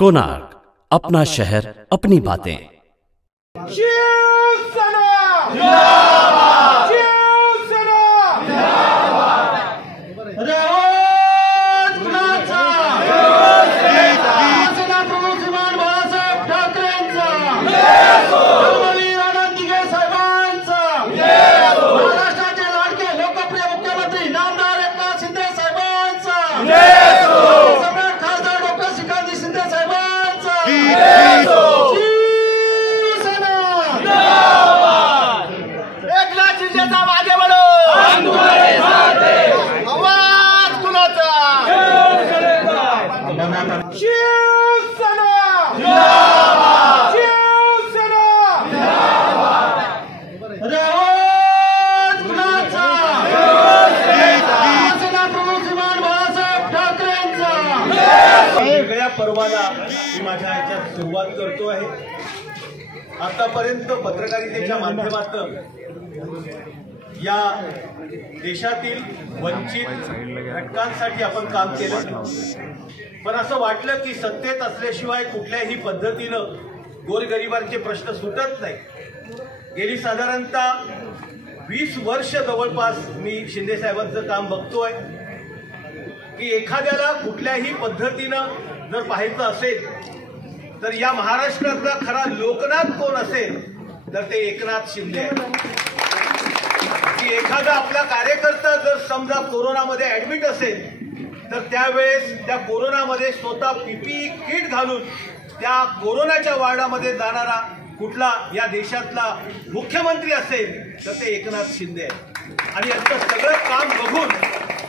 कोणार्क, अपना शहर अपनी बातें। शिवसेना जिंदाबाद, शिवसेना जिंदाबाद। रावत कुणाचा? शिवसेना प्रमुख श्रीमान बाळासाहेब ठाकरेंचा, धर्मवीर आनंद दिघे साहेबांचा, महाराष्ट्राचे लाडके लोकप्रिय मुख्यमंत्री नामदार एकनाथ शिंदे साहेबांचा, सम्राट खासदार डॉक्टर श्रीकांत शिंदे साहेबांचा, आगे बढ़ो, हम तुम्हारे साथ हैं। आवाज कुणाचा? शिवसेना जिंदाबाद, शिवसेना जिंदाबाद। रावत कुणाचा? शिवसेना प्रमुख श्रीमान बाळासाहेब ठाकरेंचा। वेगळ्या पर्वाला मी माझ्या ह्याच्यात सुरुवात करतो आहे। आतापर्यंत पत्रकारितेच्या माध्यमातून या देशातील वंचित घटकांसाठी आपण काम केलं, पण असं वाटलं की सत्तेत असल्याशिवाय कुठल्याही पद्धतीनं गोरगरिबांचे प्रश्न सुटत नाही। गेली साधारणतः 20 वर्ष जवळपास मी शिंदे साहेबांचं काम बघतोय की एखाद्याला कुठल्याही पद्धतीनं जर पाहायचं असेल तर या महाराष्ट्रातला खरा लोकनाथ कोण असेल तर ते एकनाथ शिंदे आहेत। की एखादा आपला कार्यकर्ता जर समजा कोरोनामध्ये ऍडमिट असेल तर त्यावेळेस त्या कोरोनामध्ये स्वतः पीपीई किट घालून त्या कोरोनाच्या वार्डामध्ये जाणारा कुठला या देशातला मुख्यमंत्री असेल तर ते एकनाथ शिंदे आहेत। आणि यांचं सगळं काम बघून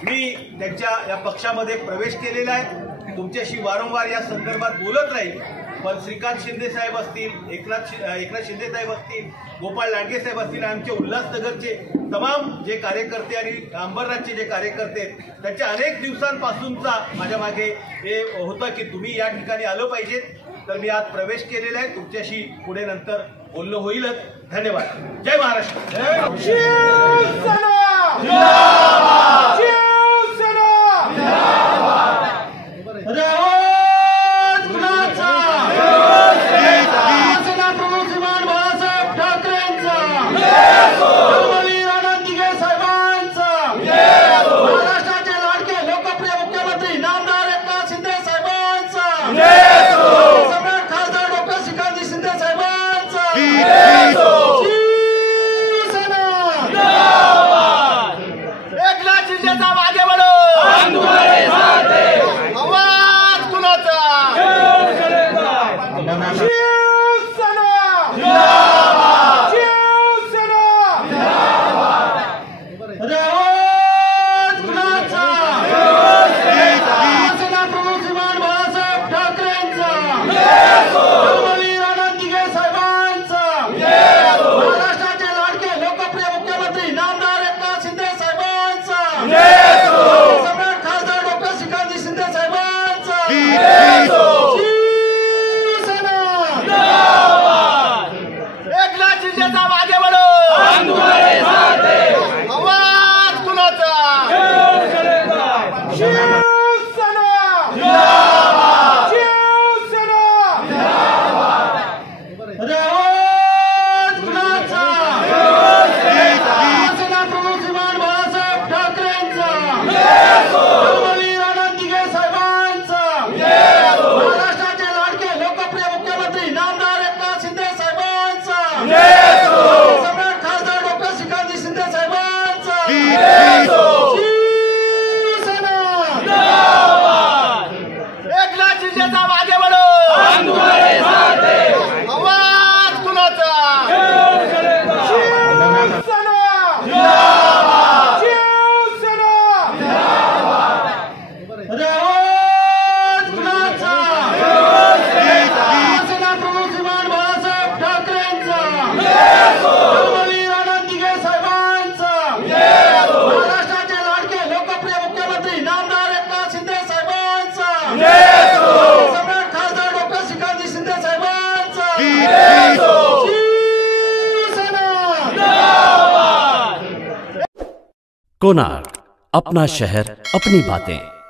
मी त्यांच्या या पक्षामध्ये प्रवेश केलेला आहे। तुमच्याशी वारंवार या संदर्भात बोलत राहील, पण श्रीकांत शिंदे साहेब असतील, एकनाथ शिंदे साहेब असतील, गोपाळ लांडगे साहेब असतील, आमचे उल्हासनगरचे तमाम जे कार्यकर्ते आणि अंबरनाथचे जे कार्यकर्ते आहेत त्यांच्या अनेक दिवसांपासूनचा माझ्या मागे हे होतं की तुम्ही या ठिकाणी आलं पाहिजेत, तर मी आज प्रवेश केलेला आहे। तुमच्याशी पुढे नंतर बोलणं होईलच। धन्यवाद। जय महाराष्ट्र। शिवसेना जिंदाबाद, शिवसेना जिंदाबाद। रावत कुणाचा? शिवसेना प्रमुख श्रीमान बाळासाहेब ठाकरेंचा, धर्मवीर आनंद दिघे साहेबांचा, महाराष्ट्राचे लाडके लोकप्रिय मुख्यमंत्री नामदार एकनाथ शिंदे साहेबांचा, सम्राट खासदार डॉक्टर श्रीकांत शिंदे साहेबांचा, शिवसेना जिंदाबाद। एकनाथ शिंदे साहेब आगे बढ़ो, हम तुम्हारे साथ हैं। आवाज कुणाचा? शिवसेना जिंदाबाद, शिवसेना जिंदाबाद। रावत कुणाचा? शिवसेना प्रमुख श्रीमान बाळासाहेब ठाकरेंचा, धर्मवीर आनंद दिघे साहेबांचा, महाराष्ट्राचे लाडके लोकप्रिय मुख्यमंत्री नामदार एकनाथ शिंदे साहेबांचा, सम्राट खासदार डॉक्टर श्रीकांत शिंदे साहेबांचा, शिवसेना जिंदाबाद। एकनाथ शिंदे साहेब आगे बढ़ो, हम तुम्हारे साथ हैं। आवाज कुणाचा? शिवसेना जिंदाबाद, शिवसेना जिंदाबाद। रावत कुणाचा? शिवसेना प्रमुख श्रीमान बाळासाहेब ठाकरेंचा, धर्मवीर आनंद दिघे साहेबांचा, महाराष्ट्राचे लाडके लोकप्रिय मुख्यमंत्री नामदार एकनाथ शिंदे साहेबांचा, सम्राट खासदार डॉक्टर श्रीकांत शिंदे साहेबांचा, शिवसेना जिंदाबाद। एकनाथ शिंदे साहेब आगे बढ़ो, हम तुम्हारे साथ हैं। आवाज कुणाचा? शिवसेना जिंदाबाद, शिवसेना जिंदाबाद। रावत कुणाचा? शिवसेना प्रमुख श्रीमान बाळासाहेब ठाकरेंचा, धर्मवीर आनंद दिघे साहेबांचा, महाराष्ट्राचे लाडके लोकप्रिय मुख्यमंत्री नामदार एकनाथ शिंदे साहेबांचा, सम्राट खासदार डॉक्टर श्रीकांत शिंदे साहेबांचा, शिवसेना जिंदाबाद। कोणार्क, अपना शहर अपनी बातें।